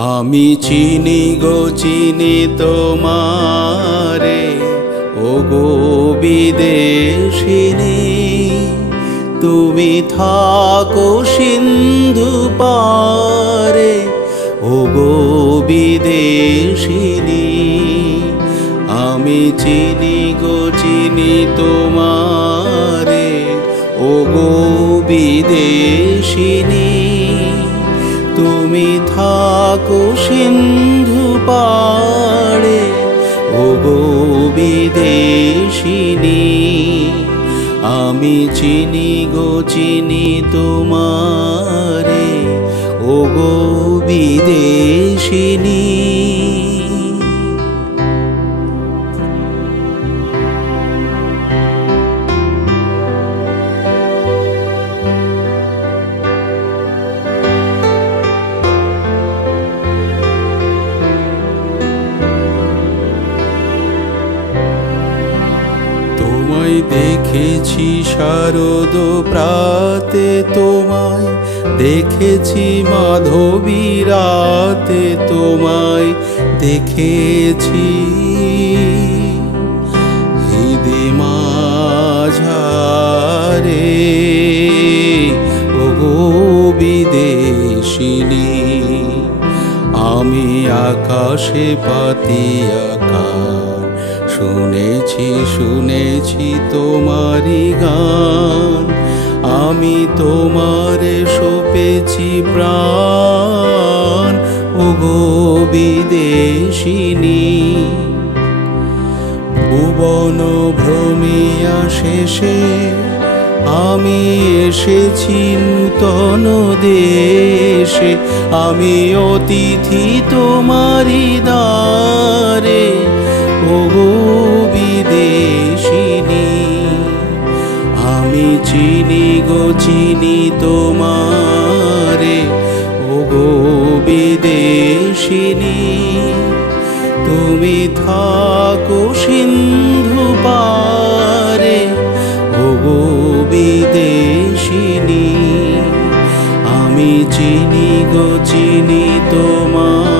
আমি চিনি গো চিনি তোমারে, ওগো বিদেশিনী। তুমি থাকো সিন্ধু পারে, ওগো বিদেশিনী। আমি চিনি গো চিনি তোমারে, ওগো বিদেশিনী। তুমি থাকো সিন্ধু পাড়ে, ওগো বিদেশিনী। আমি চিনি গো চিনি তোমারে, ওগো বিদেশিনী। তোমায় দেখেছি শারদ প্রাতে, তোমায় দেখেছি মাধবী রাতে, তোমায় দেখেছি হৃদে মাঝারে, ওগো বিদেশিনী। আমি আকাশে পাতি আকার, শুনেছি শুনেছি তোমারি গান। আমি তোমারে সপেছি প্রাণ, ওগো বিদেশিনী। ভুবন ভ্রমিয়া শেষে আমি এসেছি নূতন দেশে। আমি অতিথি তোমারি দ্বারে, ওগো বিদেশিনী। আমি চিনি গো চিনি তোমারে, ওগো বিদেশিনী। তুমি থাকো সিন্ধু পারে, ওগো বিদেশিনী। আমি চিনি গো চিনি তোমার।